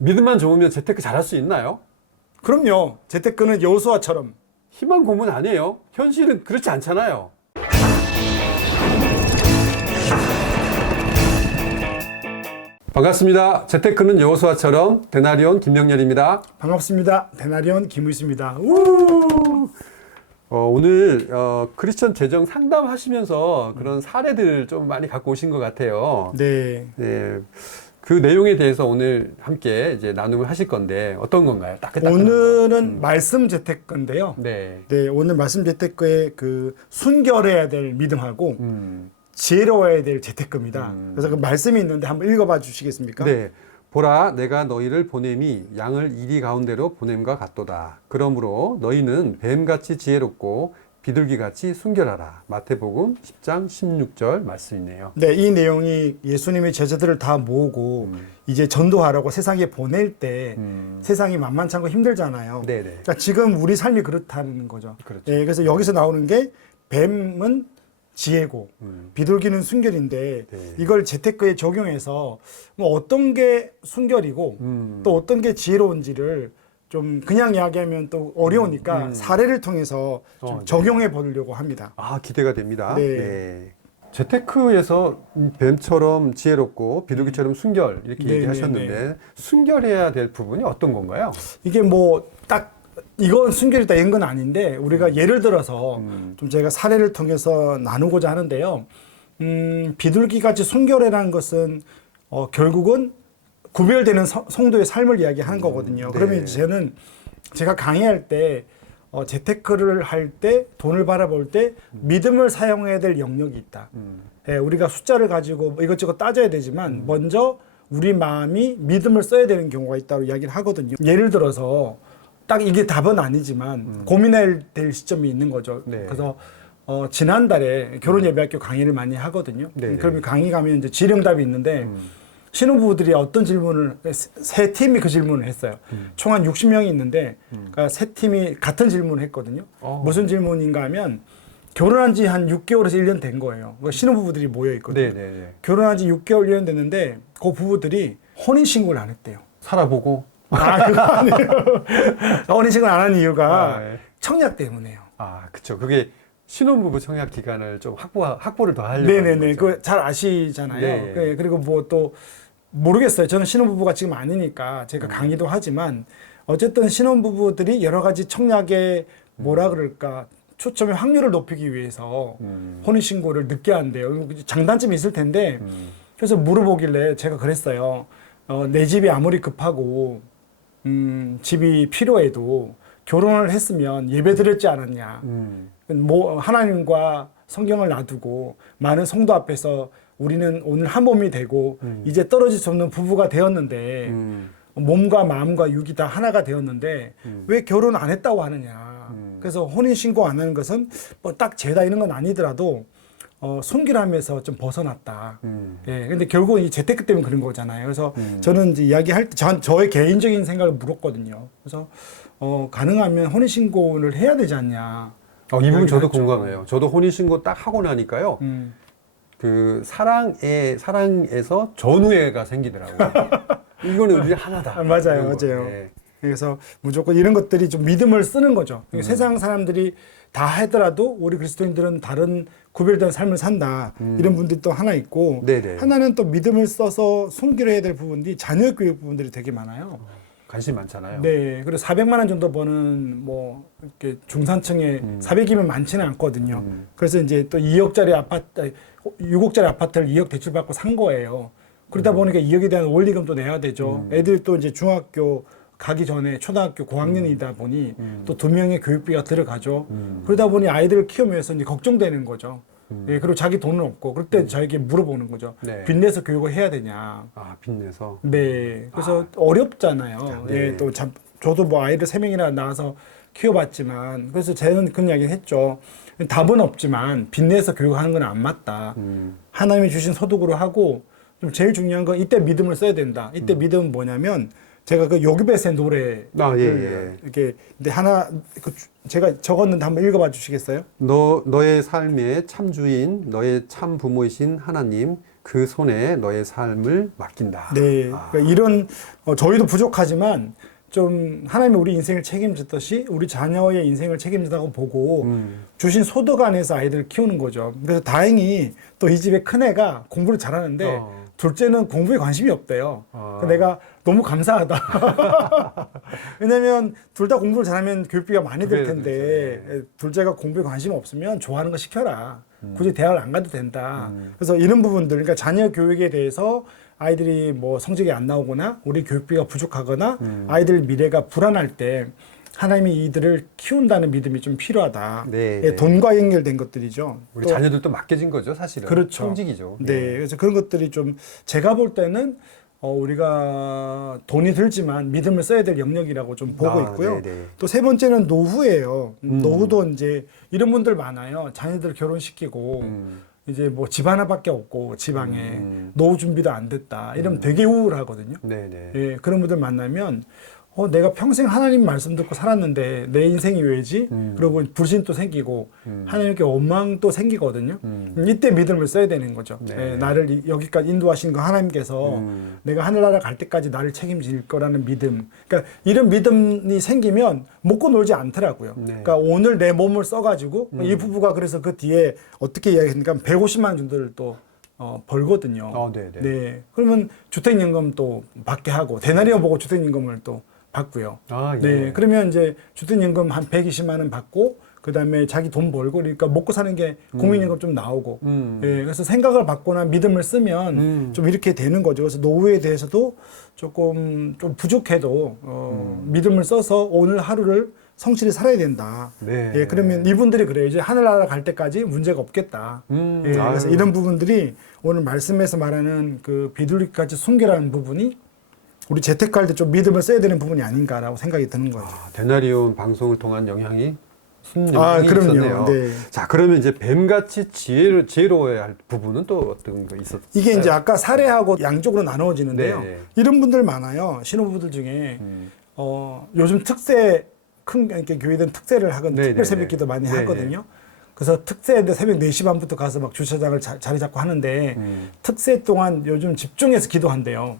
믿음만 좋으면 재테크 잘할 수 있나요? 그럼요. 재테크는 여호수아처럼. 희망 고문 아니에요. 현실은 그렇지 않잖아요. 반갑습니다. 재테크는 여호수아처럼 데나리온 김명렬입니다. 반갑습니다. 데나리온 김의수입니다. 오늘 크리스천 재정 상담하시면서 그런 사례들 좀 많이 갖고 오신 것 같아요. 네. 네. 그 내용에 대해서 오늘 함께 이제 나눔을 하실 건데 어떤 건가요? 따끈따끈한 오늘은 말씀 재테크인데요. 네. 네, 오늘 말씀 재테크의 그 순결해야 될 믿음하고 지혜로워야 될 재테크입니다. 그래서 그 말씀이 있는데 한번 읽어봐 주시겠습니까? 네. 보라, 내가 너희를 보냄이 양을 이리 가운데로 보냄과 같도다. 그러므로 너희는 뱀같이 지혜롭고 비둘기같이 순결하라. 마태복음 10장 16절 말씀이네요. 네, 이 내용이 예수님이 제자들을 다 모으고 이제 전도하라고 세상에 보낼 때 세상이 만만치 않고 힘들잖아요. 네네. 그러니까 지금 우리 삶이 그렇다는 거죠. 그렇죠. 네, 그래서 여기서 나오는 게 뱀은 지혜고 비둘기는 순결인데 네. 이걸 재테크에 적용해서 뭐 어떤 게 순결이고 또 어떤 게 지혜로운지를 좀 그냥 이야기하면 또 어려우니까 사례를 통해서 좀 네. 적용해 보려고 합니다. 아, 기대가 됩니다. 네. 네. 재테크에서 뱀처럼 지혜롭고 비둘기처럼 순결 이렇게 네, 얘기하셨는데 네, 네. 순결해야 될 부분이 어떤 건가요? 이게 뭐 딱 이건 순결이다 이런 건 아닌데 우리가 예를 들어서 좀 제가 사례를 통해서 나누고자 하는데요. 비둘기같이 순결이라는 것은 결국은 구별되는 성도의 삶을 이야기하는 거거든요. 네. 그러면 저는 제가 강의할 때 재테크를 할 때 돈을 바라볼 때 믿음을 사용해야 될 영역이 있다. 예, 우리가 숫자를 가지고 이것저것 따져야 되지만 먼저 우리 마음이 믿음을 써야 되는 경우가 있다고 이야기를 하거든요. 예를 들어서 딱 이게 답은 아니지만 고민해야 될 시점이 있는 거죠. 네. 그래서 지난달에 결혼예배학교 강의를 많이 하거든요. 네. 그러면 강의 가면 이제 질의응답이 있는데 신혼부부들이 어떤 질문을 세 팀이 그 질문을 했어요. 총 한 60명이 있는데 그러니까 세 팀이 같은 질문을 했거든요. 무슨 질문인가 하면 결혼한 지 한 6개월에서 1년 된 거예요. 신혼부부들이 모여 있거든요. 네네네. 결혼한 지 6개월, 1년 됐는데 그 부부들이 혼인신고를 안 했대요. 살아보고. 그거 아니에요. 혼인신고를 안 한 이유가 아, 네. 청약 때문에요. 아, 그쵸. 그게 신혼부부 청약 기간을 좀 확보를 더 하려고. 네네네. 그거 잘 아시잖아요. 네. 네, 그리고 뭐 또 모르겠어요. 저는 신혼부부가 지금 아니니까 제가 강의도 하지만 어쨌든 신혼부부들이 여러 가지 청약에 뭐라 그럴까 초점의 확률을 높이기 위해서 혼인신고를 늦게 한대요. 장단점이 있을 텐데 그래서 물어보길래 제가 그랬어요. 내 집이 아무리 급하고 집이 필요해도 결혼을 했으면 예배 드렸지 않았냐. 뭐 하나님과 성경을 놔두고 많은 성도 앞에서 우리는 오늘 한 몸이 되고 이제 떨어질 수 없는 부부가 되었는데 몸과 마음과 육이 다 하나가 되었는데 왜 결혼 안 했다고 하느냐. 그래서 혼인신고 안 하는 것은 뭐 딱 죄다 이런 건 아니더라도 순결함에서 좀 벗어났다. 예, 근데 결국은 이 재테크 때문에 그런 거잖아요. 그래서 저는 이제 이야기할 때 저의 개인적인 생각을 물었거든요. 그래서 가능하면 혼인신고를 해야 되지 않냐. 이 부분 저도 했죠. 공감해요. 저도 혼인신고 딱 하고 나니까요. 그 사랑에서 전우애가 생기더라고요. 이거는 우리 하나다. 맞아요, 이런 거. 맞아요. 네. 그래서 무조건 이런 것들이 좀 믿음을 쓰는 거죠. 세상 사람들이 다 하더라도 우리 그리스도인들은 다른 구별된 삶을 산다. 이런 분들이 또 하나 있고 네네. 하나는 또 믿음을 써서 숨기려야 될 부분들이 자녀 교육 부분들이 되게 많아요. 관심 많잖아요. 네, 그리고 400만 원 정도 버는 뭐 이렇게 중산층에 400이면 많지는 않거든요. 그래서 이제 또 2억짜리 아파트, 6억짜리 아파트를 2억 대출 받고 산 거예요. 그러다 보니까 2억에 대한 원리금도 내야 되죠. 애들이 또 이제 중학교 가기 전에 초등학교 고학년이다 보니 또 2명의 교육비가 들어가죠. 그러다 보니 아이들을 키우면서 이제 걱정되는 거죠. 예, 그리고 자기 돈은 없고 그럴 때 저에게 물어보는 거죠. 네. 빚내서 교육을 해야 되냐. 아, 빚내서. 네, 그래서 어렵잖아요. 네. 예, 또 저도 뭐 아이들 3명이나 낳아서 키워봤지만 그래서 저는 그런 이야기를 했죠. 답은 없지만 빚내서 교육하는 건 안 맞다. 하나님이 주신 소득으로 하고 좀 제일 중요한 건 이때 믿음을 써야 된다. 이때 믿음은 뭐냐면 제가 그 요기벳의 노래를 예. 이렇게 근데 하나 제가 적었는데 한번 읽어봐 주시겠어요? 너의 삶의 참 주인, 너의 참 부모이신 하나님, 그 손에 너의 삶을 맡긴다. 네. 아. 그러니까 이런 저희도 부족하지만 좀 하나님이 우리 인생을 책임졌듯이 우리 자녀의 인생을 책임진다고 보고 주신 소득 안에서 아이들을 키우는 거죠. 그래서 다행히 또 이 집의 큰애가 공부를 잘하는데 둘째는 공부에 관심이 없대요. 내가 너무 감사하다. 왜냐면 둘 다 공부를 잘하면 교육비가 많이 들 텐데 둘째가 공부에 관심 없으면 좋아하는 거 시켜라. 굳이 대학을 안 가도 된다. 그래서 이런 부분들, 그러니까 자녀 교육에 대해서 아이들이 뭐 성적이 안 나오거나 우리 교육비가 부족하거나 아이들 미래가 불안할 때 하나님이 이들을 키운다는 믿음이 좀 필요하다. 네, 예, 네. 돈과 연결된 것들이죠. 우리 또 자녀들도 맡겨진 거죠, 사실은. 그렇죠. 청직이죠. 네, 그래서 그런 것들이 좀 제가 볼 때는 우리가 돈이 들지만 믿음을 써야 될 영역이라고 좀 보고 있고요. 네네. 또 세 번째는 노후예요. 노후도 이제 이런 분들 많아요. 자녀들 결혼시키고 이제 뭐 집 하나밖에 없고 지방에 노후 준비도 안 됐다. 이러면 되게 우울하거든요. 네네. 예, 그런 분들 만나면 내가 평생 하나님 말씀 듣고 살았는데 내 인생이 왜지? 그리고 불신도 생기고 하나님께 원망도 생기거든요. 이때 믿음을 써야 되는 거죠. 네. 예, 나를 여기까지 인도하신 거 하나님께서 내가 하늘나라 갈 때까지 나를 책임질 거라는 믿음. 그러니까 이런 믿음이 생기면 먹고 놀지 않더라고요. 네. 그러니까 오늘 내 몸을 써가지고 이 부부가 그래서 그 뒤에 어떻게 이야기했습니까? 150만 원 정도를 또 벌거든요. 네네. 네. 그러면 주택연금 또 받게 하고 대나리오 보고 주택연금을 또 받고요. 예. 네. 그러면 이제 주택연금 한 120만 원 받고 그다음에 자기 돈 벌고 그러니까 먹고 사는 게 국민연금 좀 나오고. 예. 그래서 생각을 받거나 믿음을 쓰면 좀 이렇게 되는 거죠. 그래서 노후에 대해서도 조금 좀 부족해도 믿음을 써서 오늘 하루를 성실히 살아야 된다. 네. 예, 그러면 이분들이 그래요. 이제 하늘나라 갈 때까지 문제가 없겠다. 예, 그래서 이런 부분들이 오늘 말씀에서 말하는 그 비둘기같이 순결한 부분이 우리 재택할 때 좀 믿음을 써야 되는 부분이 아닌가라고 생각이 드는 거죠. 데나리온 방송을 통한 영향이 순영향이 그럼요. 있었네요. 네. 자, 그러면 이제 뱀같이 지혜로워야 할 부분은 또 어떤 거 있었어요? 이게 이제 아까 사례하고 양쪽으로 나누어지는데요. 네. 이런 분들 많아요. 신혼부부들 중에 요즘 특세 큰 이렇게 교회들은 특세를 하거든요. 네, 특별 네, 새벽기도 네. 많이 네, 하거든요. 그래서 특세인데 새벽 4시 반부터 가서 막 주차장을 자리 잡고 하는데 특세 동안 요즘 집중해서 기도한대요.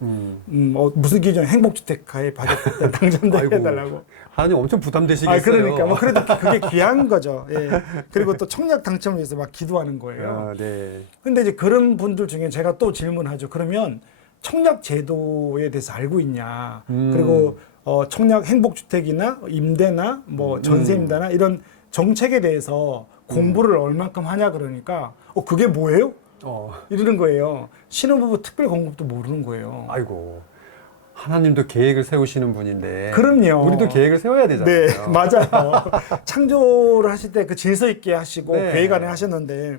무슨 기준? 행복주택 가입하겠다. 당첨돼 아이고, 해달라고. 하나님 엄청 부담되시겠어요. 그러니까 뭐 그래도 그게 귀한 거죠. 예. 그리고 또 청약 당첨을 위해서 막 기도하는 거예요. 네. 근데 이제 그런 분들 중에 제가 또 질문하죠. 그러면 청약 제도에 대해서 알고 있냐? 그리고 청약 행복주택이나 임대나 뭐 전세임대나 이런 정책에 대해서 공부를 얼만큼 하냐 그러니까 그게 뭐예요? 이러는 거예요. 신혼부부 특별 공급도 모르는 거예요. 아이고. 하나님도 계획을 세우시는 분인데. 그럼요. 우리도 계획을 세워야 되잖아요. 네, 맞아요. 창조를 하실 때 그 질서 있게 하시고 네. 계획 안에 하셨는데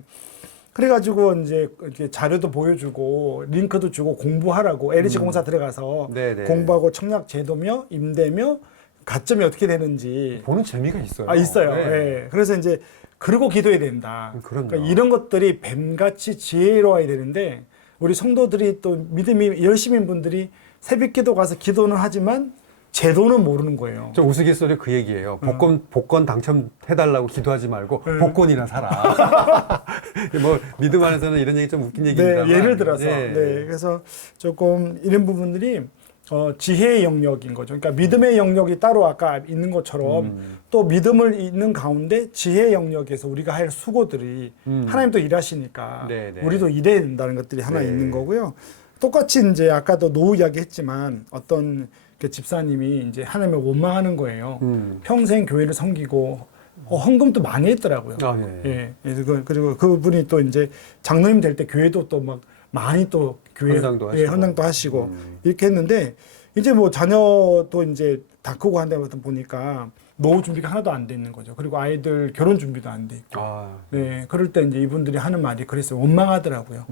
그래가지고 이제 이렇게 자료도 보여주고 링크도 주고 공부하라고 LH 공사 들어가서 네네. 공부하고 청약 제도며 임대며 가점이 어떻게 되는지 보는 재미가 있어요. 있어요. 네. 네. 그래서 이제 그러고 기도해야 된다. 그럼요. 그러니까 이런 것들이 뱀같이 지혜로워야 되는데 우리 성도들이 또 믿음이 열심인 분들이 새벽기도 가서 기도는 하지만 제도는 모르는 거예요. 저 우스갯소리 그 얘기예요. 복권 당첨해달라고 기도하지 말고 복권이나 사라. 뭐 믿음 안에서는 이런 얘기 좀 웃긴 얘기입니다만. 네, 예를 들어서 네. 그래서 조금 이런 부분들이 지혜의 영역인 거죠. 그러니까 믿음의 영역이 따로 아까 있는 것처럼 또 믿음을 있는 가운데 지혜의 영역에서 우리가 할 수고들이 하나님도 일하시니까 네, 네. 우리도 일해야 된다는 것들이 하나 네. 있는 거고요. 똑같이 이제 아까도 노후 이야기했지만 어떤 그 집사님이 이제 하나님을 원망하는 거예요. 평생 교회를 섬기고 헌금도 많이 했더라고요. 네. 예. 그래서 그리고 그분이 또 이제 장로님 될 때 교회도 또 막 많이 또 교회 헌당도 하시고. 헌당도 하시고 이렇게 했는데 이제 뭐 자녀도 이제 다 크고 한데 보니까 노후 준비가 하나도 안 돼 있는 거죠. 그리고 아이들 결혼 준비도 안 돼 있고. 네, 그럴 때 이제 이분들이 하는 말이 그랬어요. 원망하더라고요.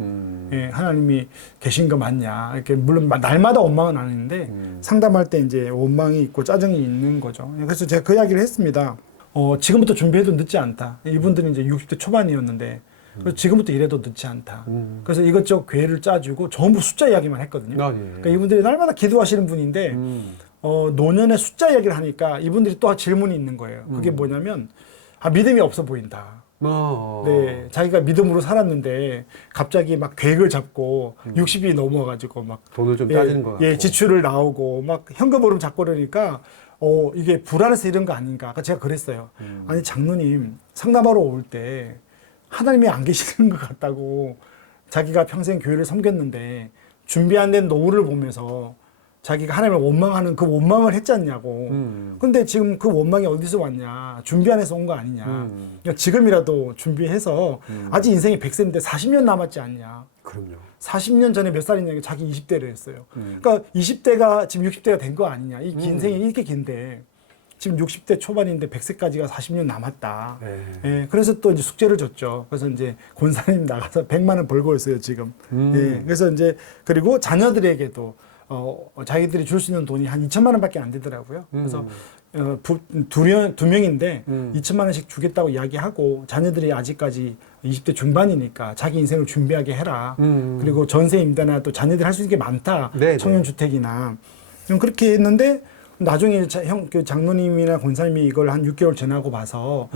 예, 하나님이 계신 거 맞냐. 이렇게 물론 날마다 원망은 아닌데 상담할 때 이제 원망이 있고 짜증이 있는 거죠. 그래서 제가 그 이야기를 했습니다. 지금부터 준비해도 늦지 않다. 이분들은 이제 60대 초반이었는데 그래서 지금부터 이래도 늦지 않다. 그래서 이것저것 계획을 짜주고 전부 숫자 이야기만 했거든요. 예. 그러니까 이분들이 날마다 기도하시는 분인데 노년의 숫자 이야기를 하니까 이분들이 또 질문이 있는 거예요. 그게 뭐냐면 믿음이 없어 보인다. 네, 자기가 믿음으로 살았는데 갑자기 막 계획을 잡고 60이 넘어가지고 막 돈을 좀 따지는 거 같고. 예, 지출을 나오고 막 현금으로 잡고 그러니까 이게 불안해서 이런 거 아닌가. 아까 제가 그랬어요. 아니 장로님 상담하러 올 때 하나님이 안 계시는 것 같다고 자기가 평생 교회를 섬겼는데 준비 안 된 노후를 보면서 자기가 하나님을 원망하는 그 원망을 했지 않냐고. 근데 지금 그 원망이 어디서 왔냐. 준비 안 해서 온 거 아니냐. 그러니까 지금이라도 준비해서 아직 인생이 100세인데 40년 남았지 않냐. 그럼요. 40년 전에 몇 살이냐. 자기 20대를 했어요. 그러니까 20대가 지금 60대가 된 거 아니냐. 이 인생이 이렇게 긴데 지금 60대 초반인데 100세까지가 40년 남았다. 네. 예, 그래서 또 이제 숙제를 줬죠. 그래서 이제 권사님 나가서 100만 원 벌고 있어요, 지금. 예, 그래서 이제 그리고 자녀들에게도 자기들이 줄 수 있는 돈이 한 2천만 원밖에 안 되더라고요. 그래서 두 명인데 2천만 원씩 주겠다고 이야기하고 자녀들이 아직까지 20대 중반이니까 자기 인생을 준비하게 해라. 그리고 전세 임대나 또 자녀들이 할 수 있는 게 많다. 네, 청년주택이나. 그렇게 했는데 나중에 그 장로님이나 권사님이 이걸 한 6개월 지나고 봐서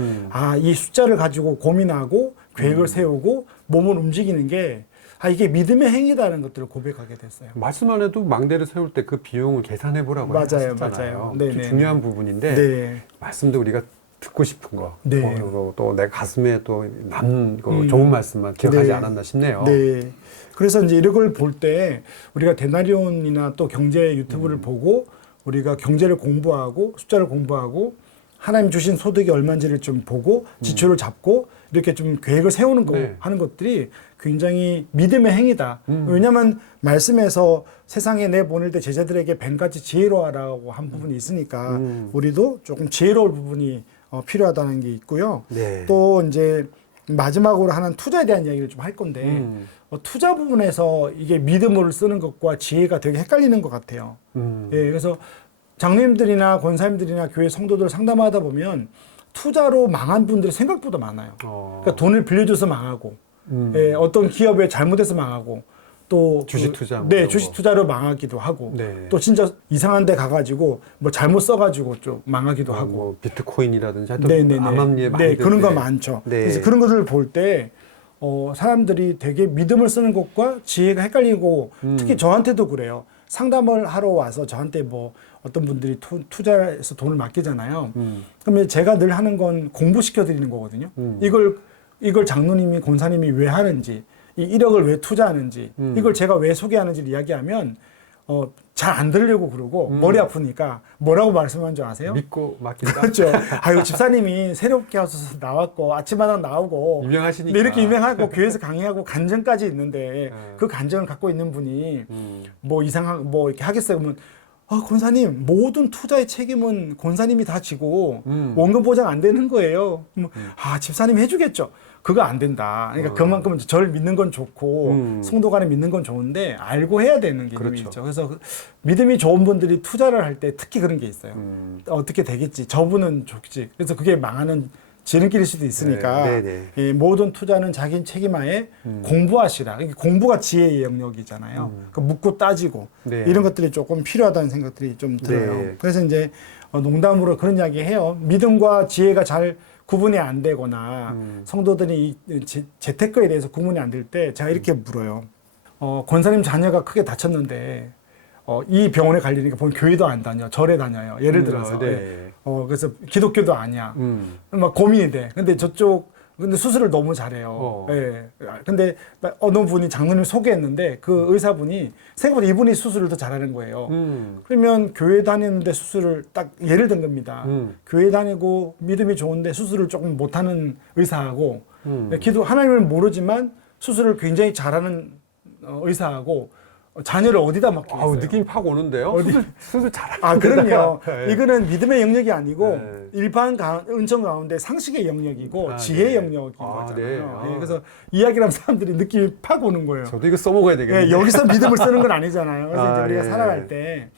이 숫자를 가지고 고민하고 계획을 세우고 몸을 움직이는 게 이게 믿음의 행위다는 것들을 고백하게 됐어요. 말씀 안 해도 망대를 세울 때 그 비용을 계산해 보라고 맞아요, 하셨잖아요. 맞아요. 그 네네. 중요한 부분인데 네. 말씀도 우리가 듣고 싶은 거, 네. 그리고 또 내 가슴에 또 남는 거 좋은 말씀만 기억하지 네. 않았나 싶네요. 네. 그래서 이제 이걸 볼 때 우리가 데나리온이나 또 경제 유튜브를 보고 우리가 경제를 공부하고 숫자를 공부하고 하나님 주신 소득이 얼마인지를 좀 보고 지출을 잡고 이렇게 좀 계획을 세우는 거 네. 하는 것들이 굉장히 믿음의 행위다. 왜냐하면 말씀에서 세상에 내 보낼 때 제자들에게 뱀같이 지혜로워라고 한 부분이 있으니까 우리도 조금 지혜로울 부분이 필요하다는 게 있고요. 네. 또 이제 마지막으로 하는 투자에 대한 이야기를 좀 할 건데 투자 부분에서 이게 믿음을 쓰는 것과 지혜가 되게 헷갈리는 것 같아요. 예, 그래서 장로님들이나 권사님들이나 교회 성도들 상담하다 보면 투자로 망한 분들이 생각보다 많아요. 그러니까 돈을 빌려줘서 망하고, 예, 어떤 기업에 잘못해서 망하고, 또 주식 투자, 네, 주식 투자로 망하기도 하고, 네. 또 진짜 이상한 데 가가지고 뭐 잘못 써가지고 좀 망하기도 하고. 뭐 비트코인이라든지 네네네. 암암리에 많이 네, 그런 거 듣는데. 많죠. 네. 그래서 그런 것들을 볼 때 사람들이 되게 믿음을 쓰는 것과 지혜가 헷갈리고 특히 저한테도 그래요. 상담을 하러 와서 저한테 뭐 어떤 분들이 투자해서 돈을 맡기잖아요. 그러면 제가 늘 하는 건 공부시켜 드리는 거거든요. 이걸 장로님이 권사님이 왜 하는지, 이 1억을 왜 투자하는지, 이걸 제가 왜 소개하는지를 이야기하면 잘 안 들으려고 그러고 머리 아프니까 뭐라고 말씀한 줄 아세요? 믿고 맡긴다. 그렇죠. 아유 집사님이 새롭게 하셔서 나왔고 아침마당 나오고 유명하시니까. 네, 이렇게 유명하고 교회에서 강의하고 간증까지 있는데 그 간증을 갖고 있는 분이 뭐 이상한 뭐 이렇게 하겠어요 그러면 권사님 모든 투자의 책임은 권사님이 다 지고 원금 보장 안 되는 거예요. 집사님이 해주겠죠. 그거 안 된다. 그러니까 그만큼 저를 믿는 건 좋고 성도 간에 믿는 건 좋은데 알고 해야 되는 게 그렇죠. 있죠. 그래서 믿음이 좋은 분들이 투자를 할 때 특히 그런 게 있어요. 어떻게 되겠지? 저분은 좋지. 그래서 그게 망하는 지름길일 수도 있으니까 네, 네, 네. 이 모든 투자는 자기 책임하에 공부하시라. 그러니까 공부가 지혜의 영역이잖아요. 그러니까 묻고 따지고 네. 이런 것들이 조금 필요하다는 생각들이 좀 들어요. 네. 그래서 이제 농담으로 그런 이야기 해요. 믿음과 지혜가 잘 구분이 안 되거나 성도들이 이 재테크에 대해서 구분이 안 될 때 제가 이렇게 물어요. 권사님 자녀가 크게 다쳤는데 이 병원에 가려니까 보면 교회도 안 다녀, 절에 다녀요. 예를 들어서. 네. 그래서 기독교도 아니야. 막 고민이 돼. 근데 수술을 너무 잘해요. 예. 근데 어느 분이 장로님 소개했는데 그 의사분이 생각보다 이분이 수술을 더 잘하는 거예요. 그러면 교회 다니는데 수술을 딱 예를 든 겁니다. 교회 다니고 믿음이 좋은데 수술을 조금 못하는 의사하고 하나님을 모르지만 수술을 굉장히 잘하는 의사하고 자녀를 어디다 맡기겠어요? 느낌이 팍 오는데요. 수술 잘하는 그럼요. 네. 이거는 믿음의 영역이 아니고 네. 일반 은총 가운데 상식의 영역이고 지혜의 네. 영역인 네. 거잖아요. 예, 그래서 이야기를 하면 사람들이 느낌이 팍 오는 거예요. 저도 이거 써먹어야 되겠네요. 예, 여기서 믿음을 쓰는 건 아니잖아요. 그래서 이제 우리가 예. 살아갈 때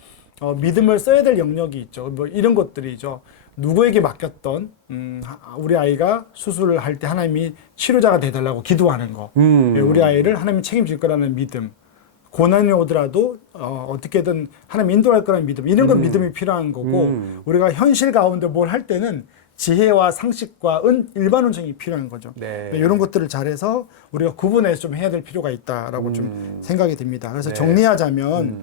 믿음을 써야 될 영역이 있죠. 뭐 이런 것들이죠. 누구에게 맡겼던 우리 아이가 수술을 할 때 하나님이 치료자가 돼달라고 기도하는 거. 예, 우리 아이를 하나님이 책임질 거라는 믿음. 고난이 오더라도 어떻게든 하나님 인도할 거라는 믿음. 이런 건 믿음이 필요한 거고 우리가 현실 가운데 뭘 할 때는 지혜와 상식과 일반 운송이 필요한 거죠. 네. 이런 것들을 잘해서 우리가 구분해서 좀 해야 될 필요가 있다라고 좀 생각이 듭니다. 그래서 네. 정리하자면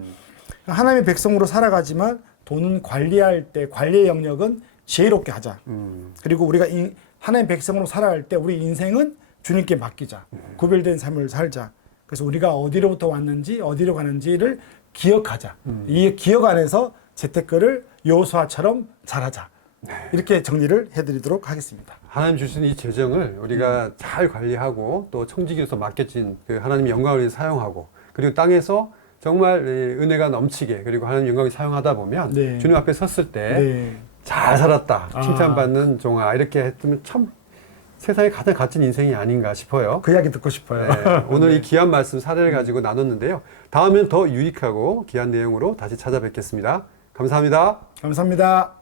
하나님의 백성으로 살아가지만 돈은 관리할 때 관리의 영역은 지혜롭게 하자. 그리고 우리가 하나님의 백성으로 살아갈 때 우리 인생은 주님께 맡기자. 구별된 삶을 살자. 그래서 우리가 어디로부터 왔는지 어디로 가는지를 기억하자. 이 기억 안에서 재테크를 여호수아처럼 잘하자. 이렇게 정리를 해드리도록 하겠습니다. 하나님 주신 이 재정을 우리가 잘 관리하고 또 청지기로서 맡겨진 그 하나님의 영광을 위해 사용하고 그리고 땅에서 정말 은혜가 넘치게 그리고 하나님 영광을 사용하다 보면 네. 주님 앞에 섰을 때 잘 네. 살았다 칭찬받는 종아 이렇게 했으면 참 세상에 가장 값진 인생이 아닌가 싶어요. 그 이야기 듣고 싶어요. 네, 오늘 이 귀한 말씀 사례를 가지고 나눴는데요. 다음엔 더 유익하고 귀한 내용으로 다시 찾아뵙겠습니다. 감사합니다. 감사합니다.